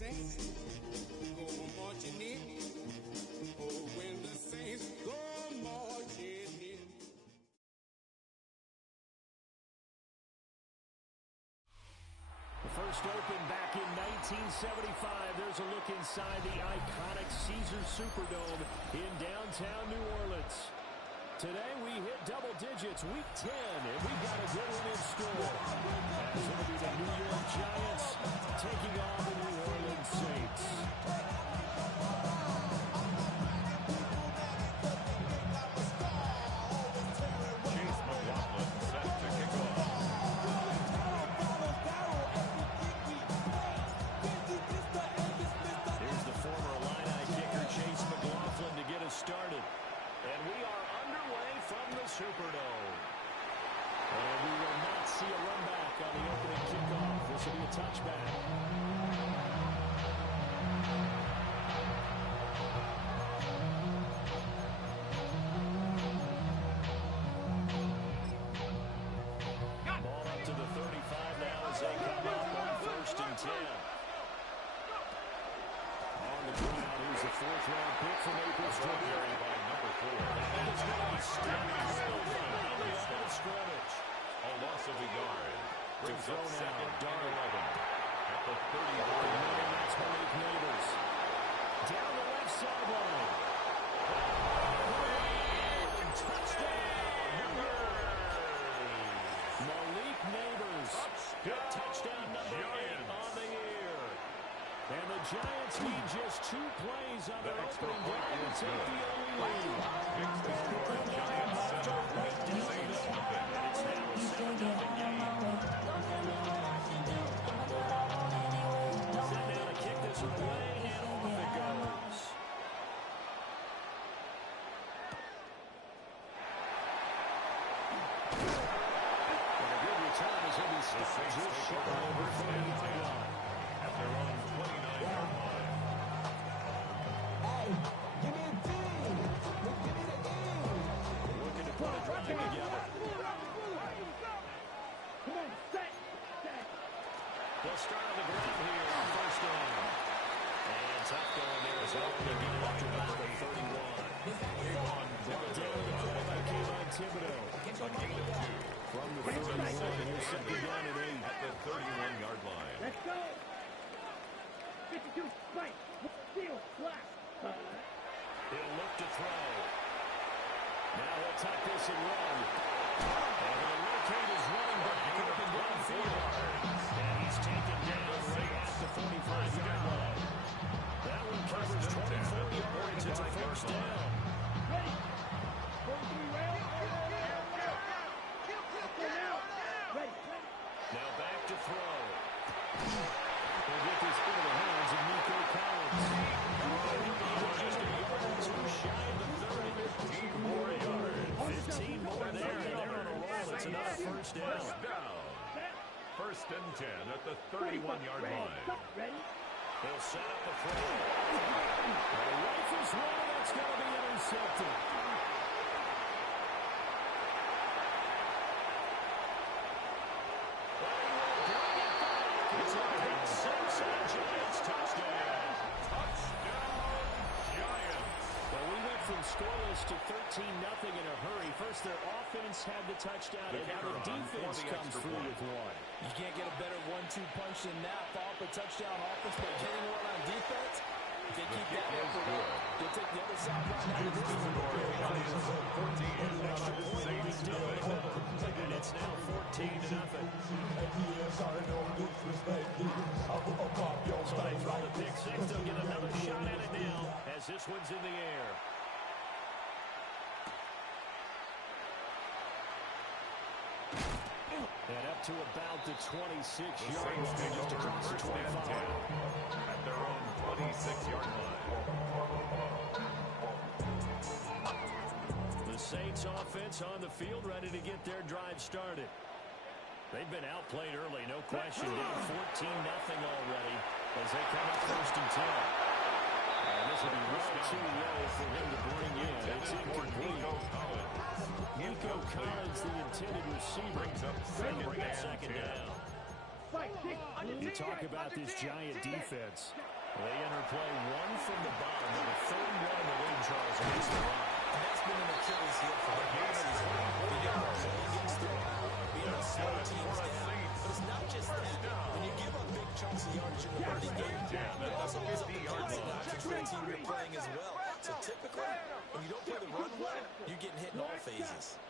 Saints go marching in. Oh, when the Saints go marching in. The first opened back in 1975. There's a look inside the iconic Caesars Superdome in downtown New Orleans. Today we hit double digits, week 10, and we got a good one in store. As it'll be the New York Giants taking on the New Orleans Saints. Chase McLaughlin set to kick off. Here's the former Illini kicker Chase McLaughlin to get us started. And we are underway from the Superdome. And we will not see a run back on the opening kickoff. This will be a touchback. Ball up to the 35 now as they come up on 1st and 10. On the ground, here's a 4th-round pick from Maple Street. By number 4. That is going to be standing still behind the line of scrimmage. A loss of a yard. Brings throw up now, second and Dart. 11. At the 31 And yard. that's Malik Neighbors. Down the left sideline. Touchdown! Malik Neighbors. Touchdown number 8 on the year. And the Giants need just 2 plays on their opening drive to take the early lead. Makes the score. Giants 7. Saints nothing. It's now a 7-0 game. Set down to kick this one away, and off it goes. And a good return as he'll be stopped just short over from the line. At their own 29-yard line. Looking to put a drive together. They'll start on the ground here on 1st down. And tough going there as well. They get it up to about the 31. Brought down to the play by Kayvon Thibodeau. A gain of 2. From the Brings up 31, second here's and 2nd down and 8. At the 31-yard line. Let's go. 52, right. Steal, flat. He'll look to throw. Now he'll tuck this and run. And he'll locate his running back open downfield. And he's taken down right at the 45-yard line. That one covers 24 yards. It's a 1st down. Ready. 43 ready. Ready. Now back to throw. He'll get this into the hands of Nico Collins. Just a yard or 2 shy of the 30. 15 more yards. 15 more there, and they're on a roll. It's another 1st down. First down. 1st and 10 at the 31-yard line. Ready. He'll set up a throw. The rifle's one, that's going to be intercepted. It's a pick six and a Giants touchdown. Touchdown, Giants. Well, we went from scoreless to 13-0 in a hurry. First, their offense had the touchdown, and now the defense comes through with one. You can't get a better 1-2 punch than that. Fall for touchdown offense, but getting one on defense, if they keep that up for them, they'll take the other side right now. The score, Giants 14. Saints nothing. And it's now 14-0. So they throw the pick six. They'll get another shot at it now as this one's in the air. And up to about the 26-yard line, just across the 25. At their own 26-yard line. The Saints offense on the field, ready to get their drive started. They've been outplayed early, no question. Down 14-0 already as they come up 1st and 10. And this will be way too low for him to bring in. It's incomplete. Nico Collins, the intended receiver, Brings up bring it second down. You talk about this Giant defense. They enter play one from the bottom of the third one in the league, Charles, against the run. And that's been an Achilles heel for them all season. Being able to play against the run, being able to slow teams down. But it's not just that. When you give up big chunks of yardage in the running game, it also gives up the passing options for the team you're playing as well. So typically, when you don't play the run well, you're getting hit in all phases.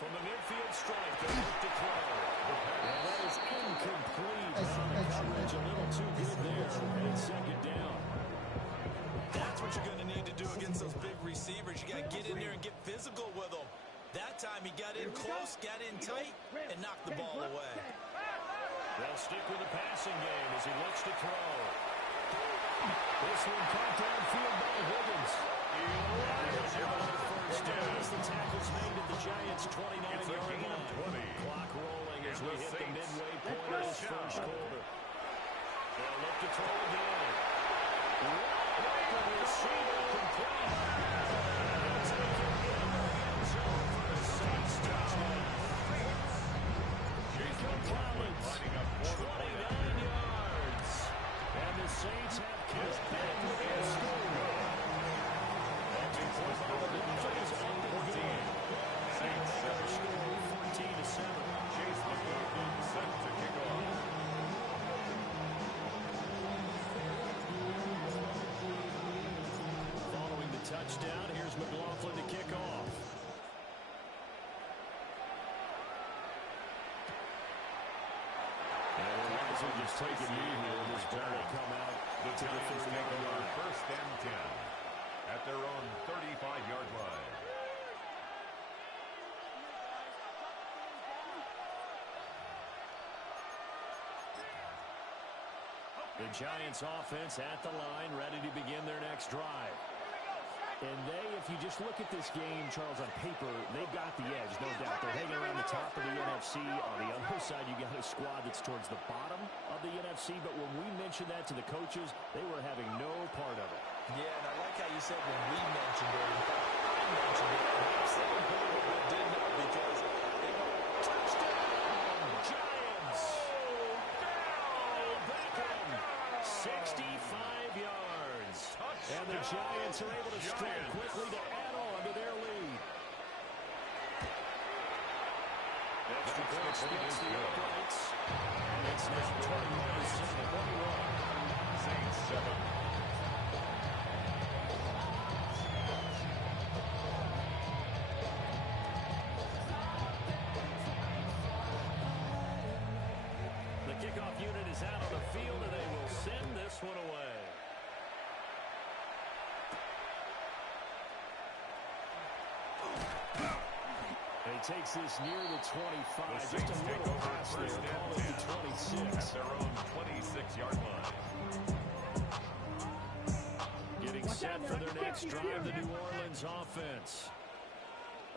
From the midfield strike, they look to throw. And that is incomplete. Coverage a little too good there. And it's second down. That's what you're going to need to do against those big receivers. You got to get in there and get physical with them. That time he got in close, got in tight, and knocked the ball away. They'll stick with the passing game as he looks to throw. This one caught downfield by Higgins. First down as the tackle's made at the Giants' 29-yard line. Clock rolling as we hit the midway point of this first quarter. They'll look to throw again. The receiver complete. He'll take it in the end zone for the Saints touchdown. Jacob Collins, 29 yards. And the Saints have kissed back and scored. Saints score 14-7. Chase McLaughlin set to kick off. Following the touchdown, here's McLaughlin to kick off. And the Lions will just take it easy when this ball will come out. The Giants take over first and 10 at their own 35-yard line. The Giants offense at the line, ready to begin their next drive. And they, if you just look at this game, Charles, on paper, they've got the edge, no doubt. They're hanging around the top of the NFC. On the other side, you got a squad that's towards the bottom of the NFC. But when we mentioned that to the coaches, they were having no part of it. Yeah, and I like how you said when we mentioned it. In fact, I mentioned it. And I'm saying who did not because they go, touchdown, Giants. Beckham, 65 yards. And the Giants are able to strike quickly to add on to their lead. Extra point splits the uprights. And it's now 21-21. Saints 7. The kickoff unit is out on the field, and they will send this one away. And he takes this near the 25. Just a little pass there. Call it the 26. At their own 26-yard line. Getting set for their next drive, the New Orleans offense.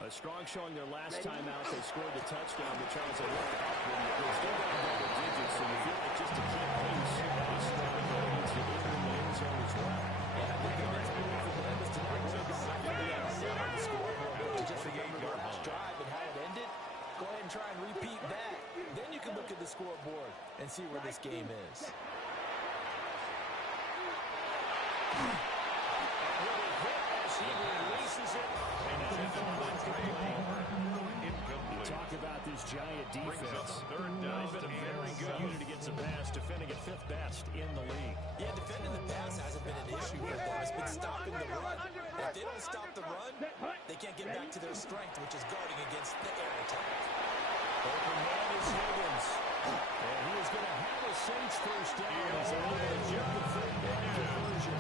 A strong showing their last time out. They scored the touchdown, but Charles, they looked up and they still got double digits, so you feel like just to keep pace, they strong needs to get in the end zone as well. Yeah, I think the next move for them is to not worry about how they have set on the scoreboard, but just remember the last drive and how it ended. Go ahead and try and repeat that. Then you can look at the scoreboard and see where this game is. He releases it, and it's incomplete. Talk about this Giant defense. They've been a very good unit against the pass, defending at 5th best in the league. Yeah, defending the pass hasn't been an issue for them. It's been stopping the run. If they don't stop the run, they can't get back to their strength, which is guarding against the air attack. Open man is Higgins. And he is going to have a Saints first down. He's able to jump the third down conversion.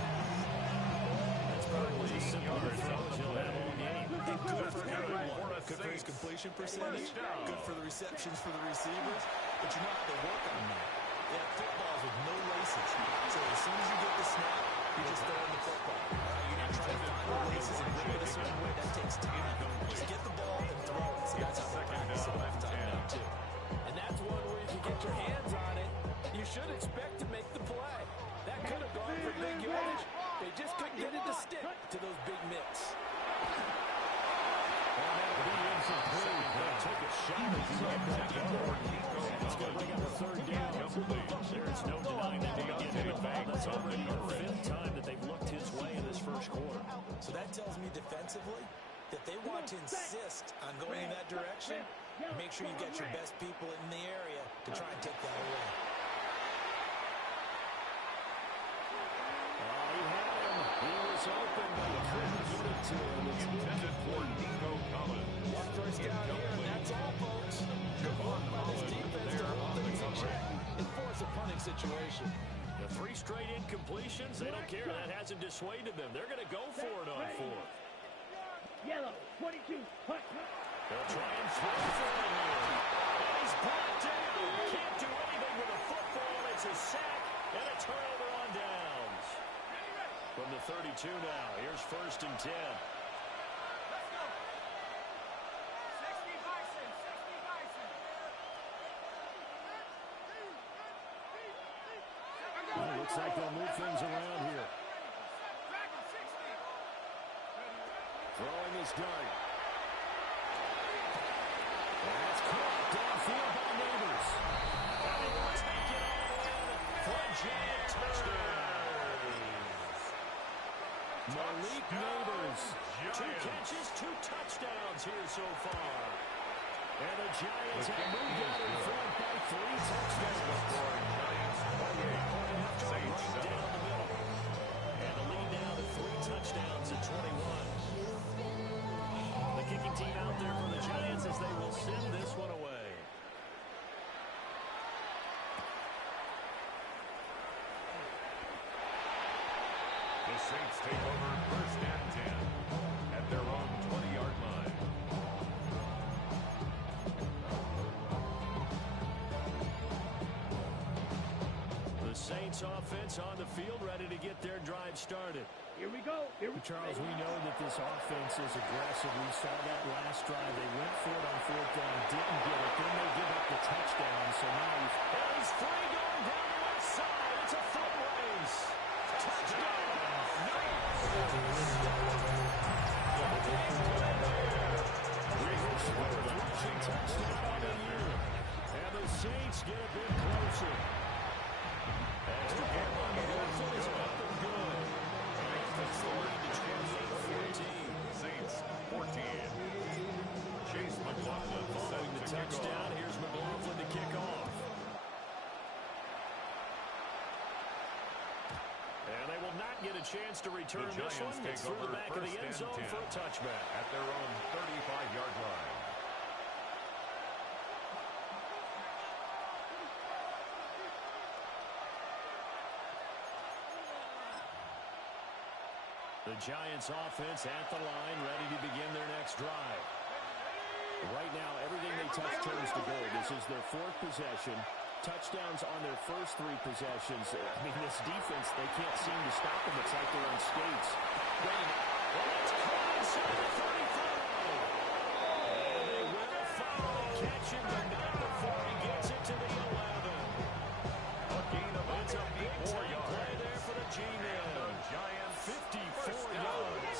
That's probably the simple approach he'll have all game. And good for everyone. Good for his completion percentage. Good for the receptions for the receivers. But you know how they work on that. They have footballs with no laces. So as soon as you get the snap, you just throw in the football. You're not trying to find the laces and grip it a certain way. That takes time. Just get the ball and throw it. So that's how they practice it all the time now, too. And that's one where if you get your hands on it, you should expect to make the play. That could have gone for big yardage. They just couldn't get it to stick to those big mitts. And that'll be incomplete. They took a shot at It's going to bring up a third down. There's no denying that they get him involved. That's already the fifth time that they've looked his way in this first quarter. So that tells me defensively that they want to insist on going in that direction. Make sure you get your best people in the area to try and take that away. He had him. He was open, but he couldn't get it to him. It's Intended for Nico Collins. One first down here, and that's all, folks. Good work by this defense to hold things in check and force a punting situation. The 3 straight incompletions, they don't care. That hasn't dissuaded them. They're going to go for it on 4th. Yellow, 22, hut. They'll try and throw for it here. And he's brought down. Can't do anything with a football. It's a sack and a turnover on downs. From the 32 now, here's 1st and 10. Well, looks like they'll move things around here. Throwing his dart. That's caught downfield by Neighbors. And he will take it all in for a giant touchdown. Malik Neighbors. 2 catches, 2 touchdowns here so far. And the Giants have moved out in front by 3 touchdowns. Right down the middle. And the lead now to 3 touchdowns at 21. The kicking team out there for the Giants as they will send this one away. The Saints take over 1st and 10 at their own 20-yard line. The Saints offense on the field, ready to get their drive started. Here we go. Charles, we know that this offense is aggressive. We saw that last drive. They went for it on 4th down, didn't get it. Then they give up the touchdown. So now he's free going down the left side. It's a foot race. Touchdown. Rushing touchdown on the year. And the Saints get a bit closer. Extra point on the left is up and good. That's the lead to 28-14. Saints 14. Chase McLaughlin Following the touchdown, here's McLaughlin to kick off. And they will not get a chance to return this one. It's through the back of the end zone for a touchback. At their own 35-yard line. The Giants offense at the line, ready to begin their next drive. Right now, everything they touch turns to gold. This is their 4th possession. Touchdowns on their first 3 possessions. I mean, this defense, they can't seem to stop them. It's like they're on skates. Well, it's caught inside the 35. And they will finally catch him, but not before he gets it to the 11. A gain of It's a big time play there for the G-Men. The Giants 54 yards.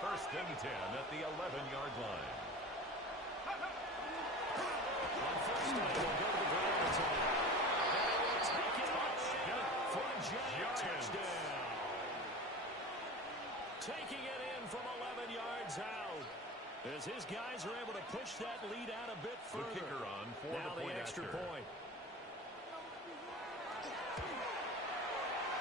1st and 10 at the 11-yard line. On 1st down, they'll go to the ground attack. And they will take it all in for a giant touchdown. Taking it in from 11 yards out. As his guys are able to push that lead out a bit further. The kicker on for now the point extra after. point.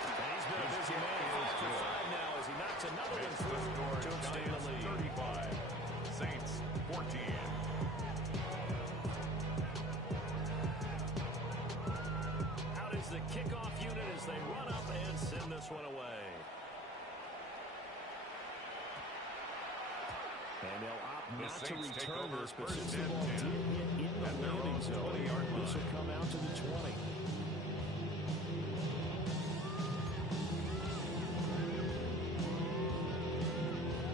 And he's been a busy man. 5 for 5 now as he knocks another one through to extend the lead. 35. Saints 14. Out is the kickoff unit as they run up and send this one away. And they'll opt not to return this, but since the ball did hit in the landing zone, this will come out to the 20.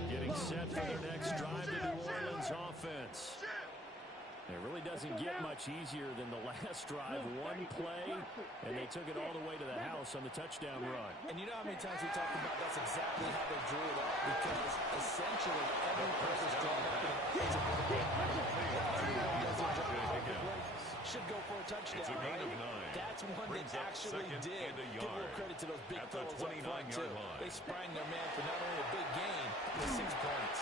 Getting set for their next drive, the New Orleans offense. It really doesn't get much easier than the last drive. One play, and they took it all the way to the house on the touchdown run. And you know how many times we talked about that's exactly how they drew it up, because essentially every purpose drive is a brings up actually second did. and a Give a little yard. credit to those big At the fellows up front, 29-yard too. line. They sprang their man for not only a big gain, but 6 points.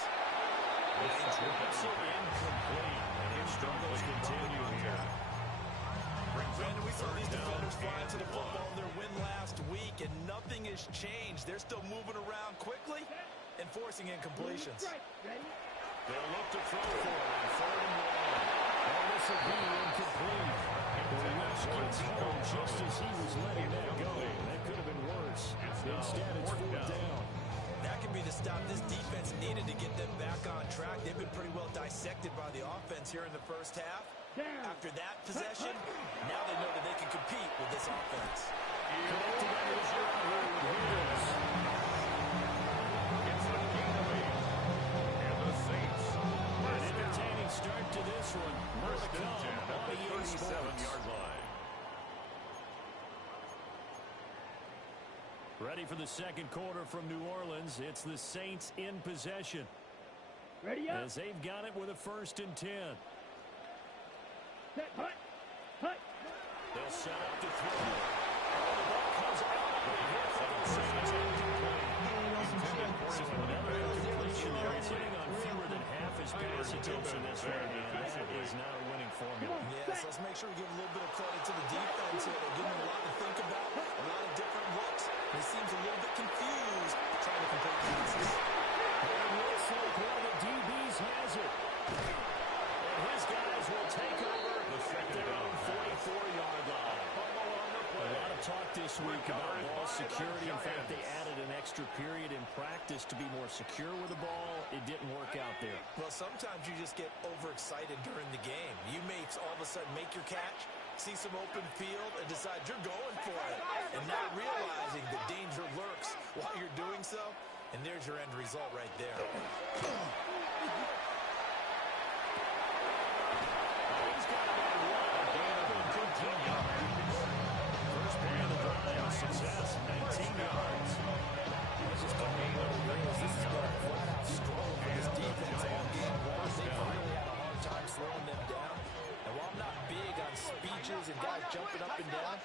It's incomplete. And their struggles continue here. Brandon, we saw these defenders fly to the football in their win last week, and nothing has changed. They're still moving around quickly and forcing incompletions. They'll look to throw for it on 3rd and 1. And this will be incomplete. The West gets home just as he was letting that go. That could have been worse. Instead, it's 4th down. That could be the stop this defense needed to get them back on track. They've been pretty well dissected by the offense here in the first half. After that possession, now they know that they can compete with this offense. Connecting on the shot here with Hills. It's a gain of 8. And the Saints. An entertaining start to this one. More to First and come 10 at on the EA Sports. 37-yard line. Ready for the second quarter from New Orleans. It's the Saints in possession. Ready up. As they've got it with a 1st and 10. Set. Hut. Hut. They'll set up to throw. The ball comes out of the hit for the Saints. So another incompletion there. Sitting on fewer than half his pass attempts in this one. And that is not a winning formula. Yes, let's make sure we give a little bit of credit to the defense here. They're giving them a lot to think about, a lot of different looks. He seems a little bit confused trying to complete passes. And it looks like one of the DBs has it. And his guys will take over their own 44-yard line. A lot of talk this week about ball security. In fact, they added an extra period in practice to be more secure with the ball. It didn't work out there. Well, sometimes you just get overexcited during the game. You may all of a sudden make your catch, see some open field, and decide you're going for it. And not realizing the danger lurks while you're doing so. And there's your end result right there. He's got about one. Gain of 15 yards. First play of the drive. Success, 19 yards. This is going to be one of the things. This has been a flat-out struggle for this defense all game long. They've really had a hard time slowing them down. And while I'm not big on speeches and guys jumping up and down,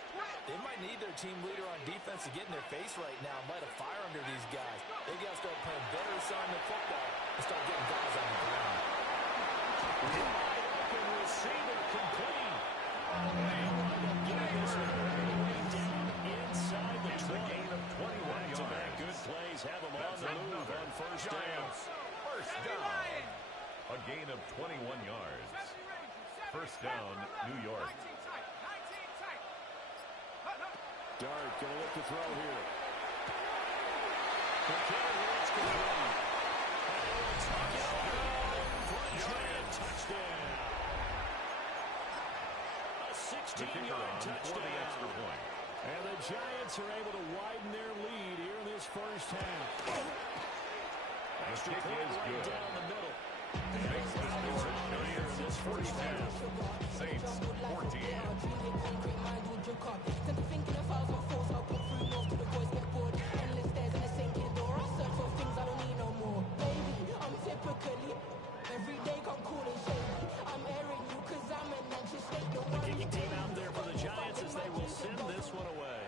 they might need their team leader on defense to get in their face right now and light a fire under these guys. They got to start playing better assignment football and start getting guys on the ground. Wide open receiver complete. Getting this one all the way down inside the 20. Back-to-back good plays have them on the move on 1st down. First down. A gain of 21 yards. First down, New York. Dart going to look to throw here. McCarron complete. Giant touchdown. A 16-yard touchdown. For the extra point. And the Giants are able to widen their lead here in this first half. Extra kick point is right good. down the middle. Makes the score Here in this first half. Saints 14. The kicking team out there for the Giants as they will send this one away.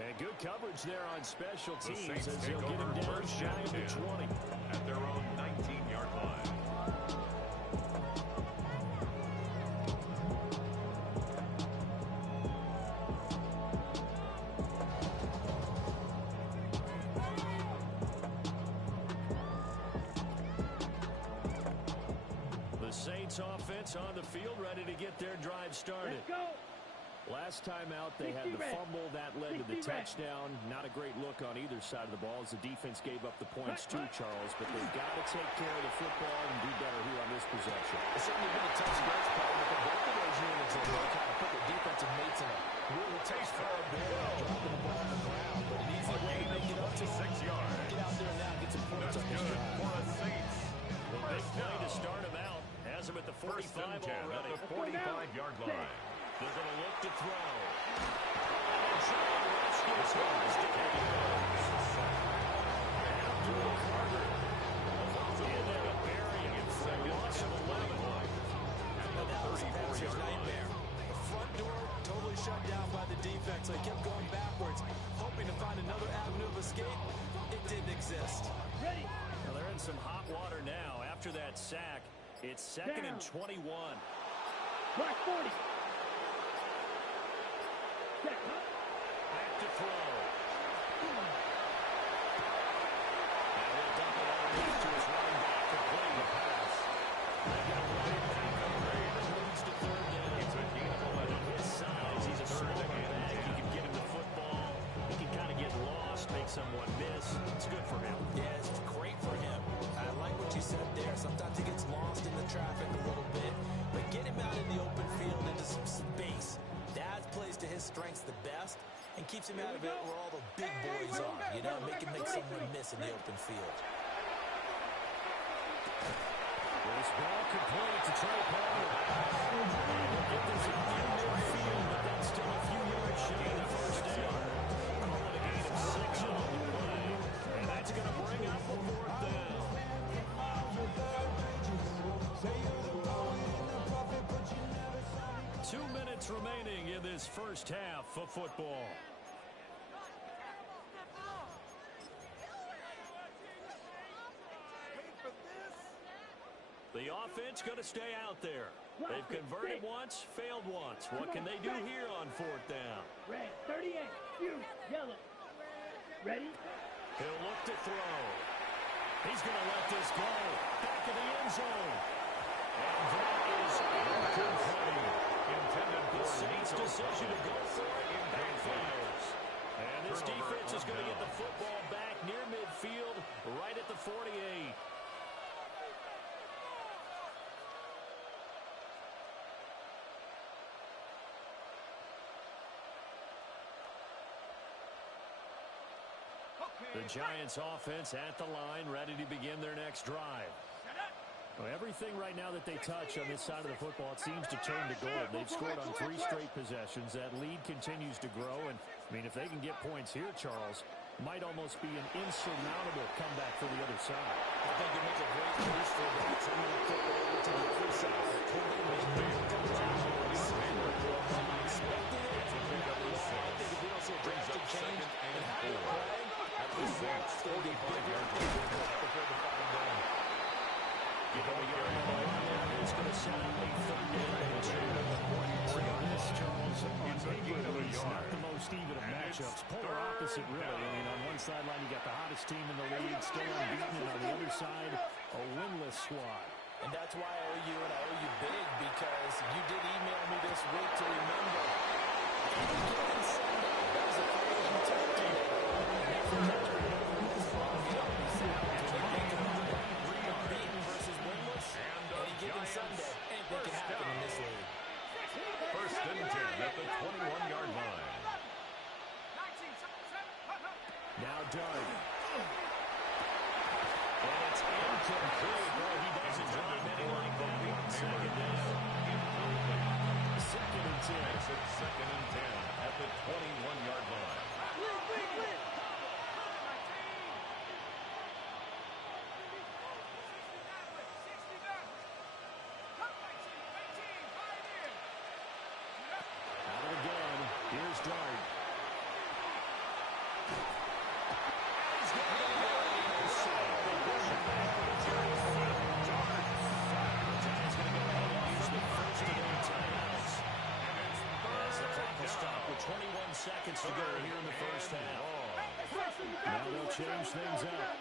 And good coverage there on special The teams Saints as take they'll get him over down first shy and of the 10 20. at their own 19-yard line. The Saints offense on the field ready to get their drive started. Let's go. Last time out, they had the fumble that led to the touchdown. Not a great look on either side of the ball as the defense gave up the points too, Charles. But they've got to take care of the football and do better here on this possession. It's certainly been a tough stretch, partner, for both of those units in there, kind of put their defensive mates in a really tough spot there, dropping the ball on the ground. But an easy way to make it up to 6 yards. get out there now and get some points That's on this good drive. for the Saints. The big play to start him out. Has him at the 45 First and 10 already. at the 45-yard line. They're going to look to throw. And John rescues him. Abdul Carter In there to bury him for a loss of 11. That was a passer's nightmare. The front door totally shut down by the defense. So he kept going backwards, hoping to find another avenue of escape. It didn't exist. Ready. Well, they're in some hot water now. After that sack, it's 2nd and 21. Mark 40. Set. Back to throw. And he'll dump it underneath to his running back, complete the pass. They've got a running back upgrade. Moves to 3rd down. It's a gain of 11. His size, he's a small back. He can get him the football. He can kind of get lost, make someone miss. It's good for him. Yeah, it's great for him. I like what you said there. Sometimes he gets lost in the traffic a little bit. But get him out in the open field into some space. That plays to his strengths the best and keeps him out of it where all the big boys are. You know, make someone miss in the open field. This ball complete to Trey Palmer. He'll get this out in midfield, but that's still a few yards shy of the first down. Call it a gain of 6 on the play. And that's going to bring up a 4th down. 2 minutes remaining in this first half of football. The offense going to stay out there. They've converted once, failed once. What can they do here on 4th down? Red 38. You. Yellow. Ready. He'll look to throw. He's going to let this go. Back in the end zone. And that is incomplete. Intended for the Saints' decision to go for it backfires. And this defense is going to get the football back near midfield, right at the 48. The Giants offense at the line, ready to begin their next drive. Well, everything right now that they touch on this side of the football, it seems to turn to gold. They've scored on 3 straight possessions. That lead continues to grow. And, I mean, if they can get points here, Charles, might almost be an insurmountable comeback for the other side. I think it makes a great case for that. So I'm going to flip it over to the other side. Could they make the expected it? I think if we don't see a drastic change in how they play, at least that's going to be bigger before the final game. Give him a yard on the line there. It's going to set up a 3rd down and 2. This, Charles, on paper, is not the most even of matchups. Polar opposite, really. I mean, on one sideline, you got the hottest team in the league, still unbeaten, and on the other side, a winless squad. And that's why I owe you and I owe you big, because you did email me this week to remember. Any given Sunday, that was a phrase you told me. And that's the touch we know from this ball. You know, we said when they make it unbeaten versus winless, any given Sunday, anything can happen in this league. 1st and 10 at the 21-yard line. Now Dart. And it's incomplete. Boy, he doesn't drive any like that on 2nd down. 2nd and 10. It's 2nd and 10 at the 21-yard line. Out of the gun. Here's Dart. He's got it. The Giants going to go ahead and use the first of their timeouts. As the clock will stop with 21 seconds to go here in the first half. Now they'll change things up.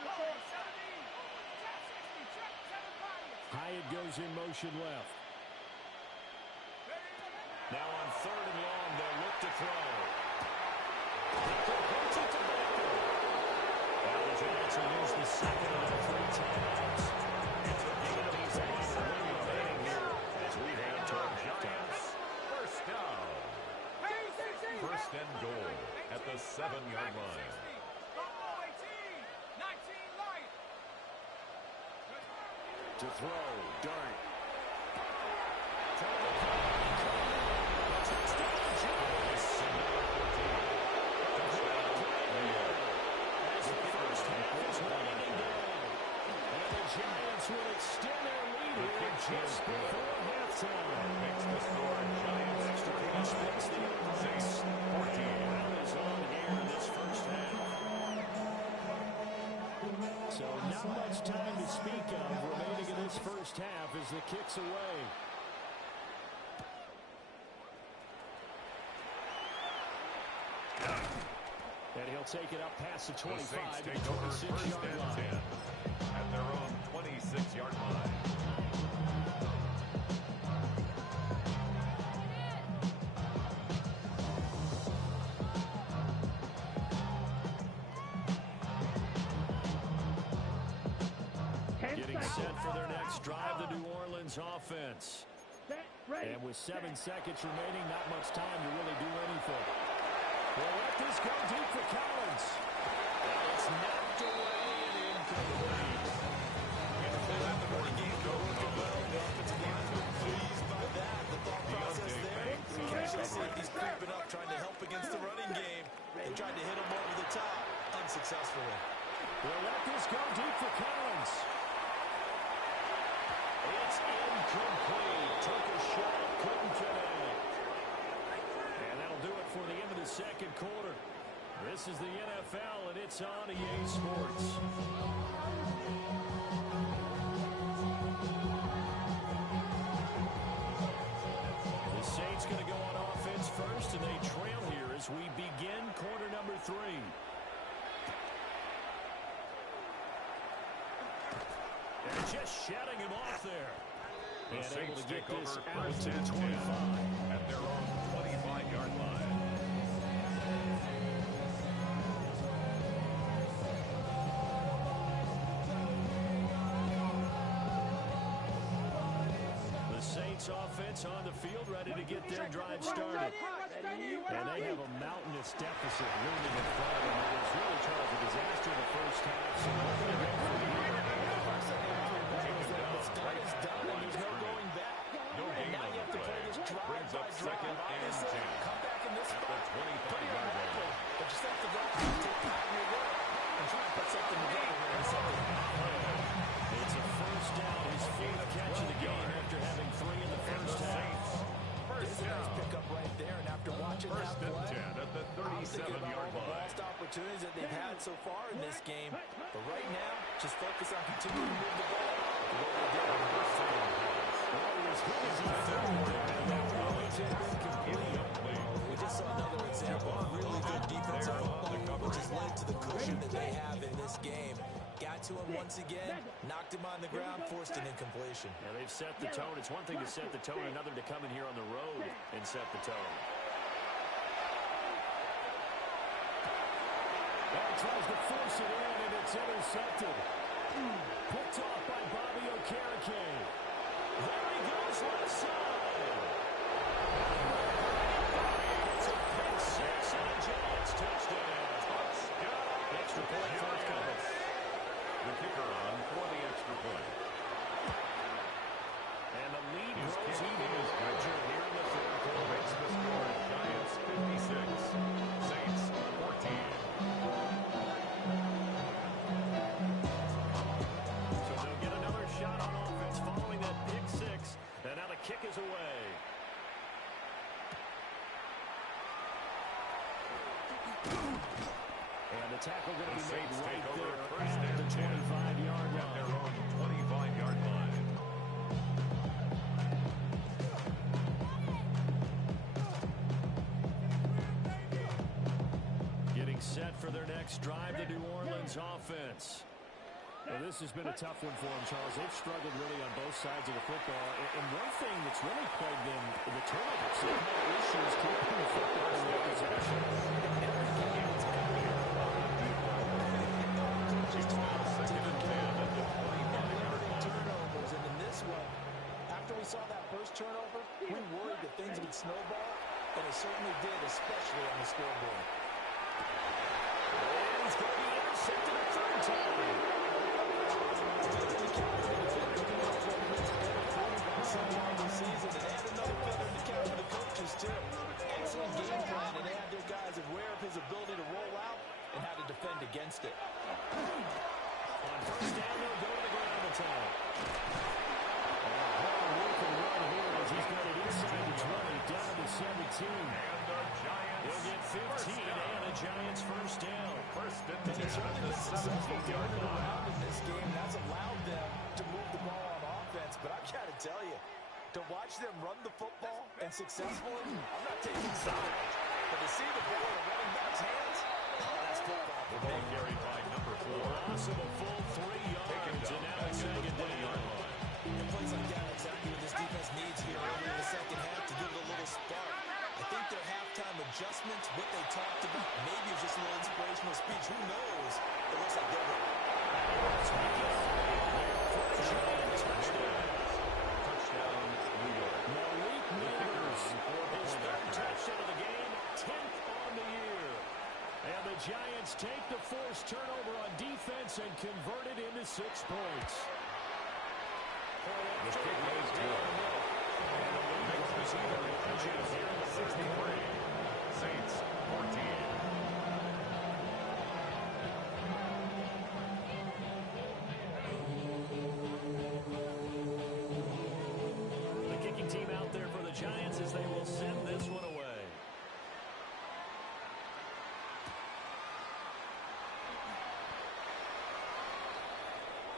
Hyatt goes in motion left. Now on 3rd and long, they'll look to throw. Now the Giants will use the 2nd of the 3 timeouts. It's a gain of 8 remaining here as we head toward halftime. First down. 1st and goal at the 7-yard line. To throw, Dart. will extend their lead here just before halftime. Makes the score. Giants extra point space. Saints 14. Brown is on here in this first half. So not much time to speak of remaining in this first half as the kick's away. And he'll take it up past the 25 to the 26-yard line. At their own 26-yard line. Getting set for their next drive, the New Orleans offense. And with 7 seconds remaining, not much time to really do anything. They'll let this go deep for Collins. It's knocked away and incomplete. The running game working well. The offensive line pleased by that. The thought process there. Casual safeties creeping up, trying to help against the running game. And tried to hit him over the top unsuccessfully. They'll let this go deep for Collins. It's incomplete. Took a shot, couldn't connect. And that'll do it for the end of the second quarter. This is the NFL, and it's on EA Sports. The Saints going to go on offense first, and they trail here as we begin quarter number 3. They're just shutting him off there. The And able Saints to get take this over out first to the and 10 25. at their own 25-yard line. The Saints offense on the field ready to get their drive started. And they have a mountainous deficit looming in front of them. It was really, Charles, a disaster in the first half. So looking to go for the What's done is done, and there's no going back. No gain Now on you have the to play play. this drive Brings by up drive. second and Obviously, 10. come back in this At spot. the 25-yard Pretty line. unlikely, but you still have to go out and take time in your work and try and put something together here in second. It's a first down, his fourth catch of the game after having 3 in the first half. There's a nice pickup right there, and after watching that First and play, 10 at the I'm thinking about all 37-yard the line. lost opportunities that they've had so far in this game. But right now, just focus on continuing to move the ball the way they did on the first time. As good as he threw there, and that throw is incomplete. We just saw another example of really good defensive football, which has led to the cushion that they have in this game. Got to him once again, knocked him on the ground, forced an incompletion. Now they've set the tone. It's one thing to set the tone, another to come in here on the road and set the tone. Well, he tries to force it in, and it's intercepted. Picked off by Bobby Okereke. There he goes, left side. It's a pick six and a Giants touchdown. Extra point forthcoming. The kicker on for the extra point. And the lead His grows kick even is larger good. here in the third quarter. Makes the score. Giants 56. Saints 14. So they'll get another shot on offense following that pick six. And now the kick is away. And the tackle going to The be made Saints right take over there first at the and 10 25-yard at their line. own 25-yard line. Getting set for their next drive, the New Orleans offense. Well, this has been a tough one for them, Charles. They've struggled really on both sides of the football. And one thing that's really plagued them, the turnovers. They've had issues keeping the football in their possession. Just second and 10 at the 25-yard line. Turnovers, and in this one, after we saw that first turnover, we worried that things would snowball, and it certainly did, especially on the scoreboard. And he's going to be intercepted a third time. Season, and add another feather in the cap for the coaches, too. Excellent game plan, and they had their guys aware of his ability to roll out and how to defend against it. On first down, they'll go to the ground attack. He'll get 15 and a Giants first down. And he's certainly been successful throwing it around in this game. That's allowed them to move the ball on offense. But I've got to tell you, to watch them run the football and successfully, I'm not taking sides. But to see the ball in the running back's hands, that's football. The ball carried by number 4. Loss of a full 3 yards, and now second down. In plays like that, exactly what this defense needs here early in the second half to give it a little spark. I think their halftime adjustments, what they talked about, maybe it's just a little inspirational speech. Who knows? It looks like they're ready. Touchdown, New York. Malik Neighbors, his third touchdown of the game, 10th on the year. And the Giants take the forced turnover on defense and convert it into 6 points. The kick is good. And the lead was even inches here in the 63. Saints 14. The kicking team out there for the Giants as they will send this one away.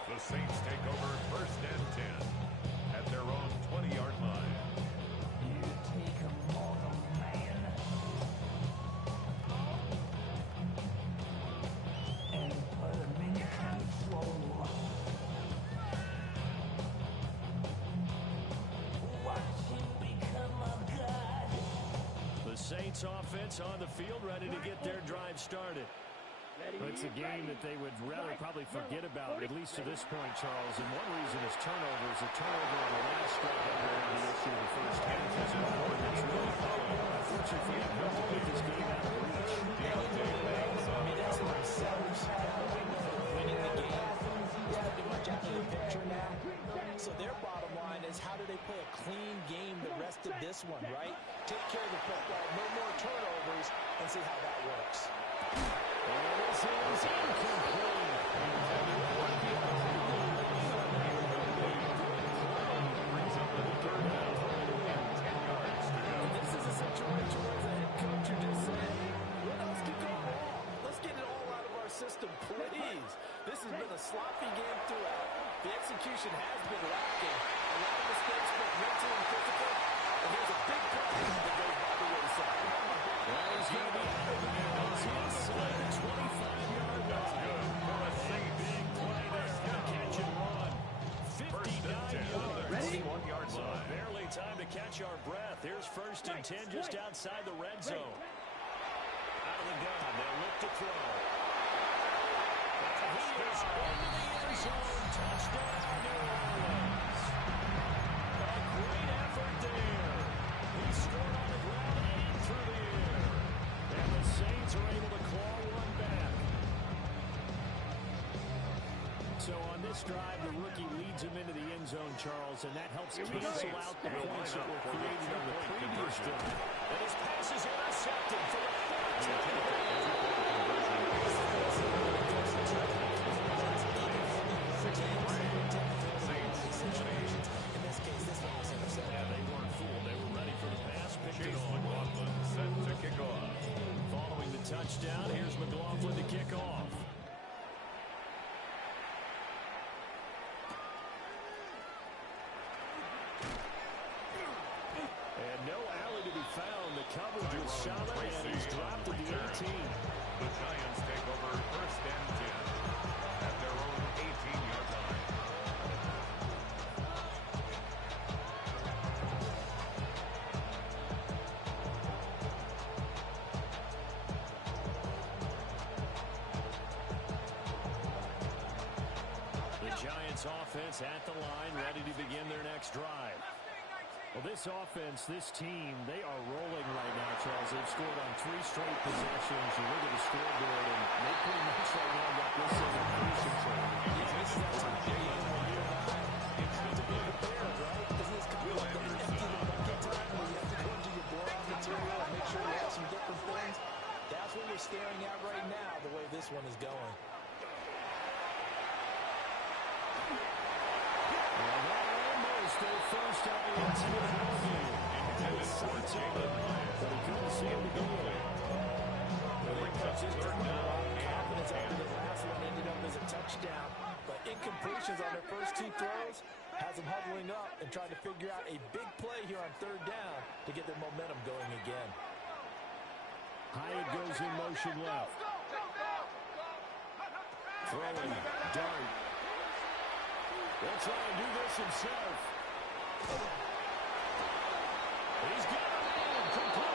The Saints take over first and 10 at their own 20-yard line. You take a mortal man and put him in control. Watch him become a god. The Saints offense on the field ready to get their drive started. It's a game that they would rather probably forget about, at least to this point, Charles. And one reason is turnovers. A turnover on the last strike that were the issue in the first half is important. It's really unfortunate for them to get this game out of reach. I mean, that's themselves winning the game. It's pretty much out of the picture now. So their bottom line is, how do they play a clean game the rest of this one, right? Take care of the football, no more turnovers, and see how that works. And this is incomplete. Brings up the third down and 10 yards to go. This is a situation where the head coach are just saying, what else could go wrong? Let's get it all out of our system, please. This has been a sloppy game throughout. The execution has been lacking. A lot of mistakes, both mental and physical. And there's a big problem that goes by the wayside. Well, he's going to be out of the game. He's inside the 25-yard line. For a Saints Big play there on a catch and run. first and 10 on the 21-yard So line. barely time to catch our breath. Here's first and 10 just outside the red zone. Out of the gun, they'll look to throw. And he is into the end zone. Touchdown, New Orleans. A great effort there. He scored on the ground and through the air. And the Saints are able to claw one back. So on this drive, the rookie leads him into the end zone, Charles, and that helps cancel out the points that were created on the previous drive. And his pass is intercepted for the third time. In this case, this one was intercepted. Yeah, they weren't fooled. They were ready for the pass. Picked it Chase on. McLaughlin set to kick off. Following the touchdown, here's McLaughlin to kick off. And no alley to be found. The coverage is solid, and he's dropped at the 18. The Giants take over first and 10 at their own 18-yard line. The Giants offense at the line, ready to begin their next drive. Well, this offense, this team, they are rolling right now, Charles. They've scored on 3 straight possessions. You look at the scoreboard, and they pretty much right now got this in the cruise control. Yeah, this is that time of the game where you're not instantly prepared, right? This is kind of like the empty the bucket time where you have to go into your blowout material and make sure you have some different things. That's what we're staring at right now, the way this one is going. And that almost their first out of the ball game. Intended for Jalen Hyatt. see him to go. Confidence after the last one ended up as a touchdown, but incompletions on their first two throws has them huddling up and trying to figure out a big play here on third down to get their momentum going again. Hyatt goes in motion left. Throwing, dart. He'll try and do this himself. He's got it in, complete.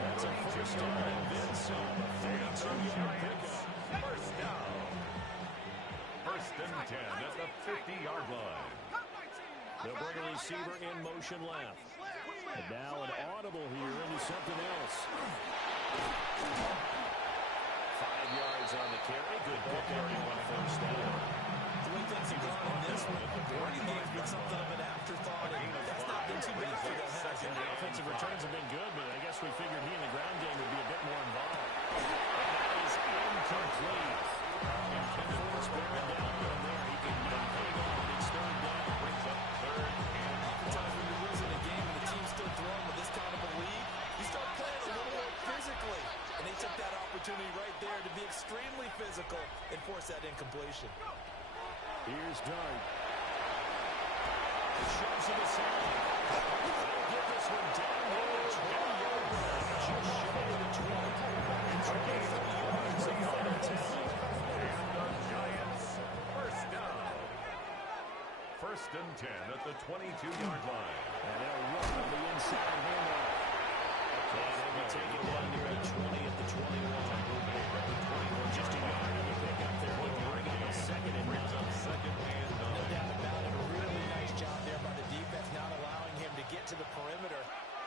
That's a first down and then some. 32-yard pickup. First down. First and 10 at the 50-yard line. They'll bring a receiver in motion left. And now an audible here into something else. 5 yards on the carry. Good pick area on first down. The way things have gone in this one, the running game's been something of an afterthought, and that's not been too bad for them. The offensive returns have been good, but I guess we figured he in the ground game would be a bit more involved. And that is incomplete. And Kenford's bearing down on there. He can hang on, and it's third down. Brings up third and Oftentimes when you're losing a game and the team's still throwing with this kind of a lead, you start playing a little more physically. And they took that opportunity right there to be extremely physical and force that incompletion. Here's Dart. Shoves him aside. They'll get this one down there at 20-yard line. Just shy of the 20. It's 23 yards of final tally. And the Giants first down. First and 10 at the 22-yard line. And they'll run on the inside handoff. And they'll be taken down here at 20 at the 21. Just a yard of a pickup there. We'll bring up a second and nine. Second and No 9. doubt about it, a really nice job there by the defense, not allowing him to get to the perimeter.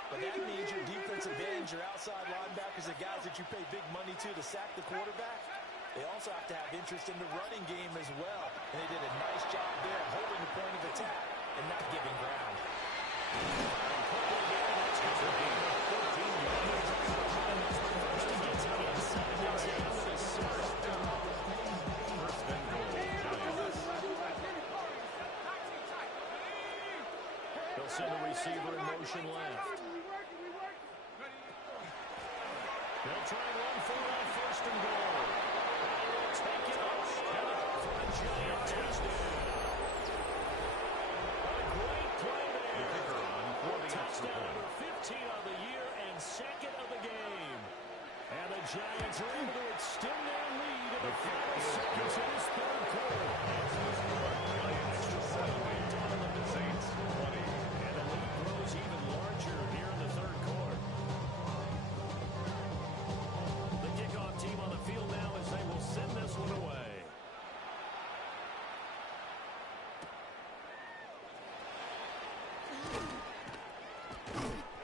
But that means your defensive ends, your outside linebackers, the guys that you pay big money to sack the quarterback, they also have to have interest in the running game as well. And they did a nice job there holding the point of attack and not giving ground. They'll send the receiver in motion left. They'll try and run for it on first and goal. And they'll take it off for a giant touchdown. A great play there. Touchdown number 15 on the year and second of the game. And the Giants are able to extend their lead in the final seconds of this third quarter. Saints 20. And the lead grows even larger here in the third quarter. The kickoff team on the field now as they will send this one away.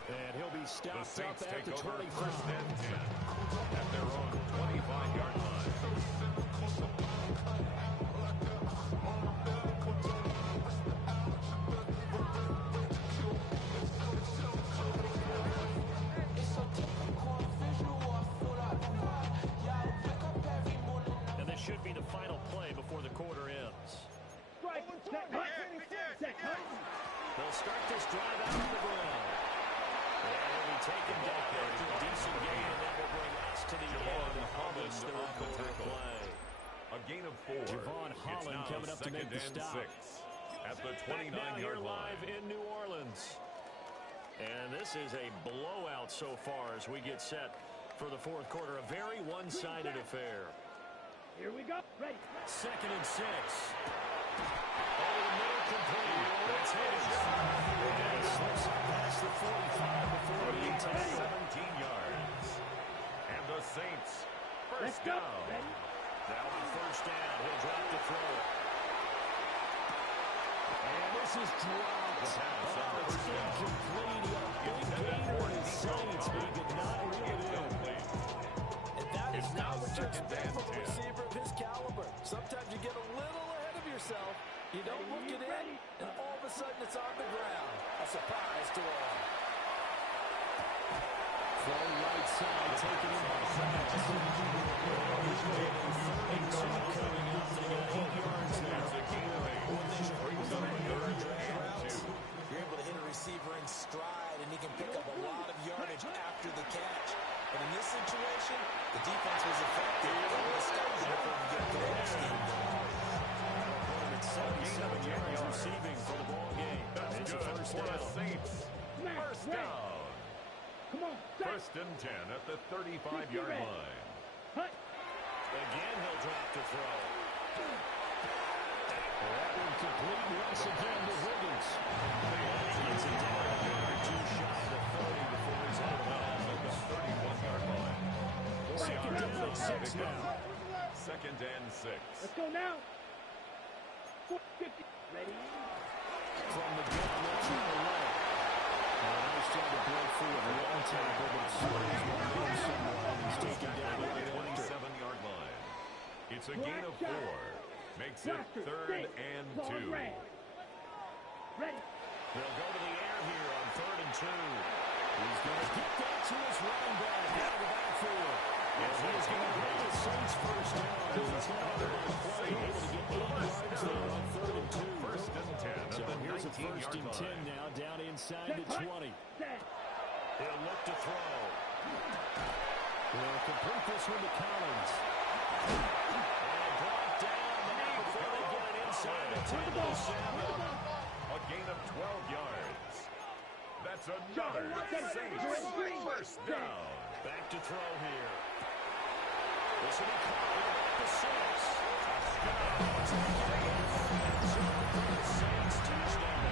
And he'll be The stopped up Saints at take the over 25. first and 10 at their own 25-yard line. And this should be the final play before the quarter ends. They'll start this drive out on the ground. And he'll be taken down after a decent gain, and that will bring us to the end of this third quarter play. A gain of 4. Javon Holland It's now coming up to make the second and stop. 6 at the Back now here 29-yard line. live in New Orleans. And this is a blowout so far as we get set for the fourth quarter. A very one-sided affair. Here we go. Ready. Second and 6. Over the middle, complete. That's his. And he slips up past the 45 before being tackled. 17 yards. And the Saints Let's first go. down. Ready. Now on first down, he'll drop to throw. And this is dropped. The pass on It's first down. incomplete. A big gainer in his sights, but he did not reel it in. And that is It's not now what you second expect and from a 10. receiver of his caliber. Sometimes you get a little ahead of yourself, you don't look it in, and all of a sudden it's on the ground. A surprise to all. Throw right side, taken in by Saints. Coming up, they got 8 yards there. That's a gain of 8. Brings up third and 2. You're able to hit a receiver first for the down. Saints. First down. Come on, First and 10 at the 35-yard line. Again, he'll drop to throw. That one complete once again to Higgins. He gets it down a yard or two shy of the 30 before he's out of bounds at the 31-yard line. Second down and 6 now. Second and 6. Let's go now. 50. Ready? From the gun, they'll try to run it. Nice job to break free of a long tackle, but it slows momentum somewhat, and he's taken down At right the after. 27-yard line. It's a gain of 4. Makes it third and 2. Ready? They'll go to the air here on 3rd and 2. He's going to get that to his running back out of the backfield. And he is going to get the Saints first down. He's not on the play, able to get 8 yards there on 3rd and 2. First and 10 So at the here's a first 19-yard and 10 line. now, down inside the 20. He'll look to throw. He'll complete this one to Collins. And brought down, but not before they get it inside the 10 to the 7. A gain of 12 yards. That's another Saints first down. Back to throw here. This will be caught at the 6. Saints touchdown.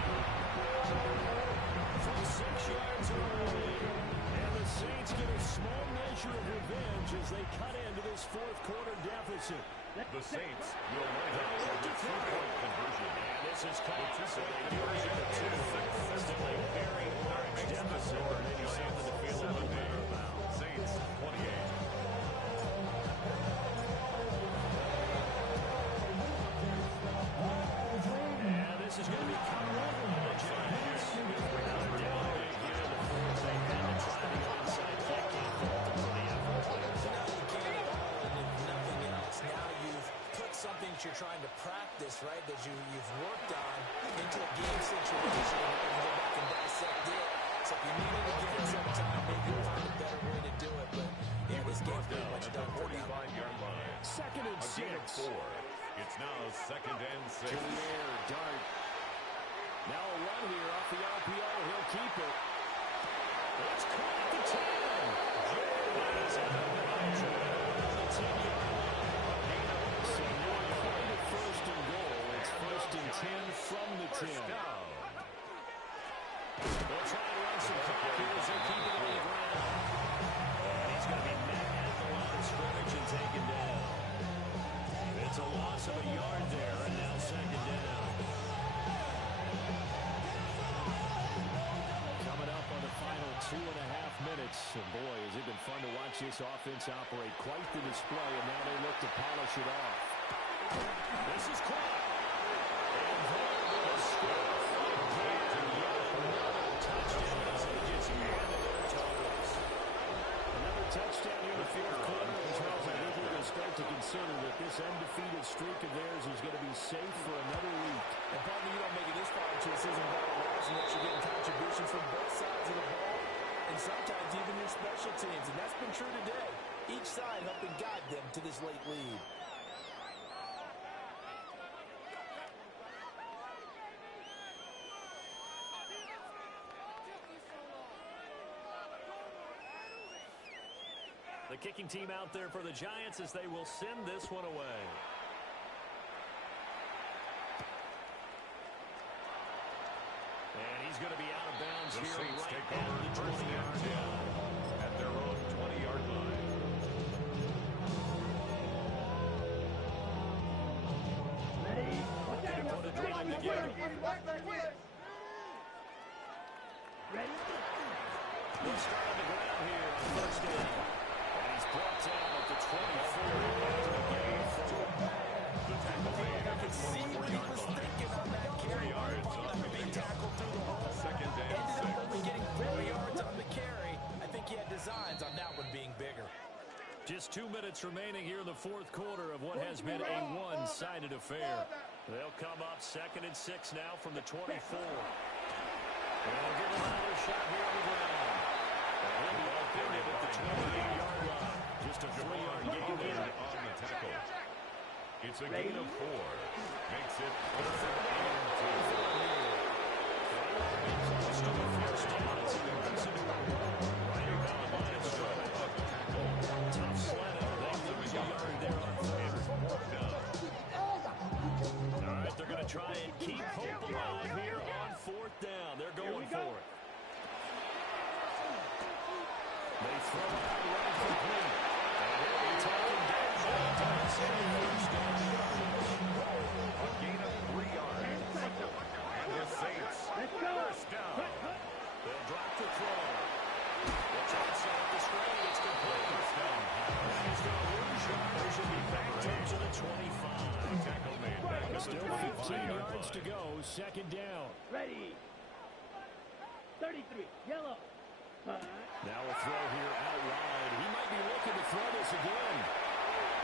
From 6 yards away. And the Saints get a small measure of revenge as they cut into this fourth quarter deficit. The Saints will line up for the 2-point conversion. And this is caught. So they do it at the 2. Still a very large deficit. Maybe something to feel a little better about. Saints 28. And this is going to be cut off by the Giants. Down big here in the fourth. They had to try to go inside kick. Can't fault them for the effort. So now you can't at all, and if nothing else, now you've put something that you're trying to practice, right, that you've worked on into a game situation, and you go back and dissect it. So if you need it again sometime, maybe you'll find a better way to do it. But, yeah, this game's pretty much done for now. 45-yard line. Second and A gain of 6. 4. It's now second and 6. To the air, Dart. Now a run here off the RPO. He'll keep it. It's caught at the 10. He's at the 10-yard line. So not quite a first and goal. It's first and 10 from the 10. They'll try to run some clock here as they keep it on the ground. And he's going to be met at the line of scrimmage and taken down. It's a loss of a yard there, and now second down. Coming up on the final 2.5 minutes. And boy, has it been fun to watch this offense operate. Quite the display, and now they look to polish it off. This is caught. And there will score again. Another touchdown as they just handle their totals. Another touchdown here in the fourth quarter. Charles, I think we're going to start to consider that this undefeated streak of theirs is going to be safe for another week. And probably you don't make it this far into a season without a loss unless you're getting contributions from both sides of the ball and sometimes even your special teams. And that's been true today. Each side helping guide them to this late lead. The kicking team out there for the Giants as they will send this one away. And he's going to be out of bounds The here Saints right take at over the first and 20-yard 10 line. at their own 20-yard line. They put a drive together. Ready? He'll start on the ground here on first down. And he's brought down at the 24 after the game. The tackle made at the See what he 24-yard was line. thinking on that carry. 3 yards Might on not the be pickup. tackled through the hole. Second and Ended up 6. only getting 4 yards on the carry. I think he had designs on that one being bigger. Just 2 minutes remaining here in the fourth quarter of what has been a one-sided affair. They'll come up second and 6 now from the 24. And they'll give him another shot here on the ground. And he'll be updated at the 28-yard line. Just a 3-yard gain there. On the tackle. It's a gain of 4. Makes it third and 2. try and keep hope alive here on fourth down. They're going for it. They throw it out right complete. And they'll be taken down by first down. A gain of 3 yards. And the Saints, first down. They'll drop the throw. Watch outside the screen. It's complete. First down. He's going to lose yards and be back to the 25. Tackle made back at the Still 15 yards to go. Second down. Ready. 33. Yellow. Now a throw here out wide. He might be looking to throw this again.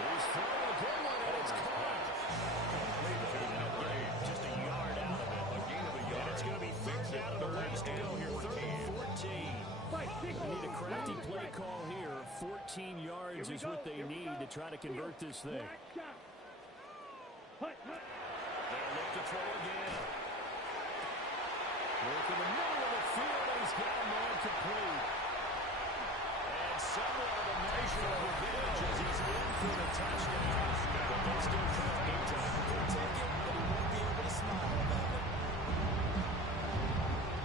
He's throwing a good one, and it's caught. Just a yard out of it. A gain of a yard. And it's going to be third down and a ways to go here. Third and 14. They need a crafty play call here. 14 yards is what they need to try to convert this thing. Hut. They'll look to throw again. Look in the middle of the field, and he's got a man complete. And somewhat of a measure of revenge as he's in for the touchdown. But they still trail big time. He'll take it, but he won't be able to smile about it.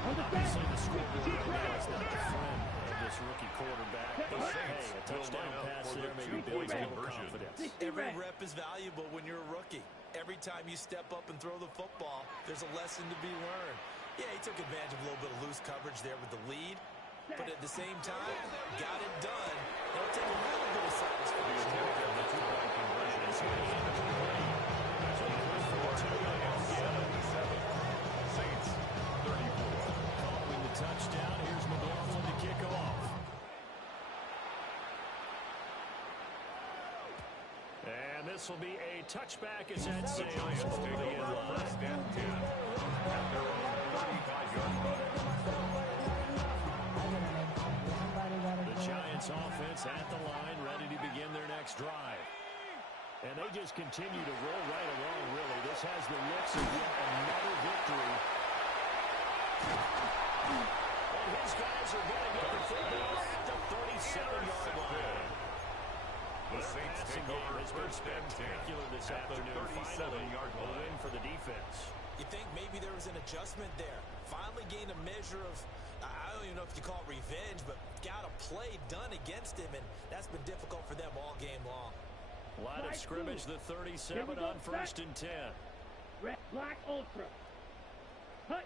Obviously, the scoreboard right now is not the friend of this rookie quarterback. But hey, a touchdown pass there maybe builds a little confidence. Every rep is valuable when you're a rookie. Every time you step up and throw the football, there's a lesson to be learned. Yeah, he took advantage of a little bit of loose coverage there with the lead, but at the same time, got it done. It'll take a little bit of satisfaction. Saints, 34. Following the touchdown, here's McLaughlin to kick off. And this will be a touchback as that sails Giants over take the end over line. first and 10 at their own 35-yard line. The Giants offense at the line, ready to begin their next drive. And they just continue to roll right along, really. This has the looks of yet another victory. And his guys are going to get the football at the 37-yard line. The Saints take over has been first and 10 spectacular this at the afternoon. Finally, 37-yard a line. win for the defense. You think maybe there was an adjustment there. Finally gained a measure of, I don't even know if you call it revenge, but got a play done against him, and that's been difficult for them all game long. Line of scrimmage, the 37 on first and 10. Red, black, ultra. Hut.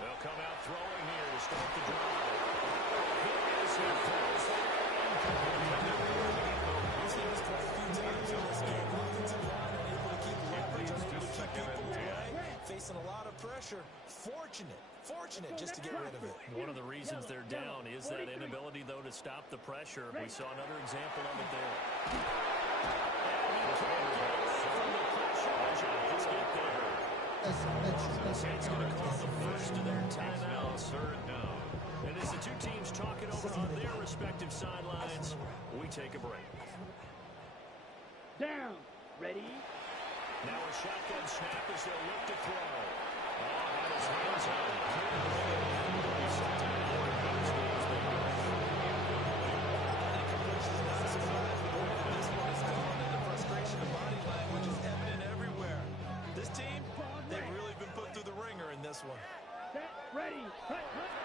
They'll come out throwing here to start the drive. Here's his throws. We've seen this quite a few times in this game. Offensive line unable to keep leverage, unable to keep people away, facing a lot of pressure. Fortunate just to get rid of it. One of the reasons they're down is that inability, though, to stop the pressure. We saw another example of it there. Let's get there. The Saints going to call the first of their timeouts. Third down. And as the two teams talk it over on their respective sidelines, we take a break. Down. Ready. Now a shotgun snap as they'll look to throw. Oh, that is hands on. This one is gone, and the frustration of body language is evident everywhere. This team, they've really been put through the ringer in this one. Set. Ready. Hut.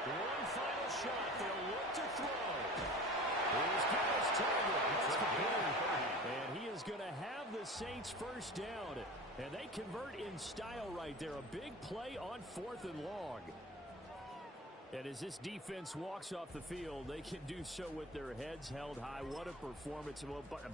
One final shot. They'll look to throw. Here's Garrett's target. That's complete. And he is going to have the Saints first down. And they convert in style right there. A big play on fourth and long. And as this defense walks off the field, they can do so with their heads held high. What a performance. But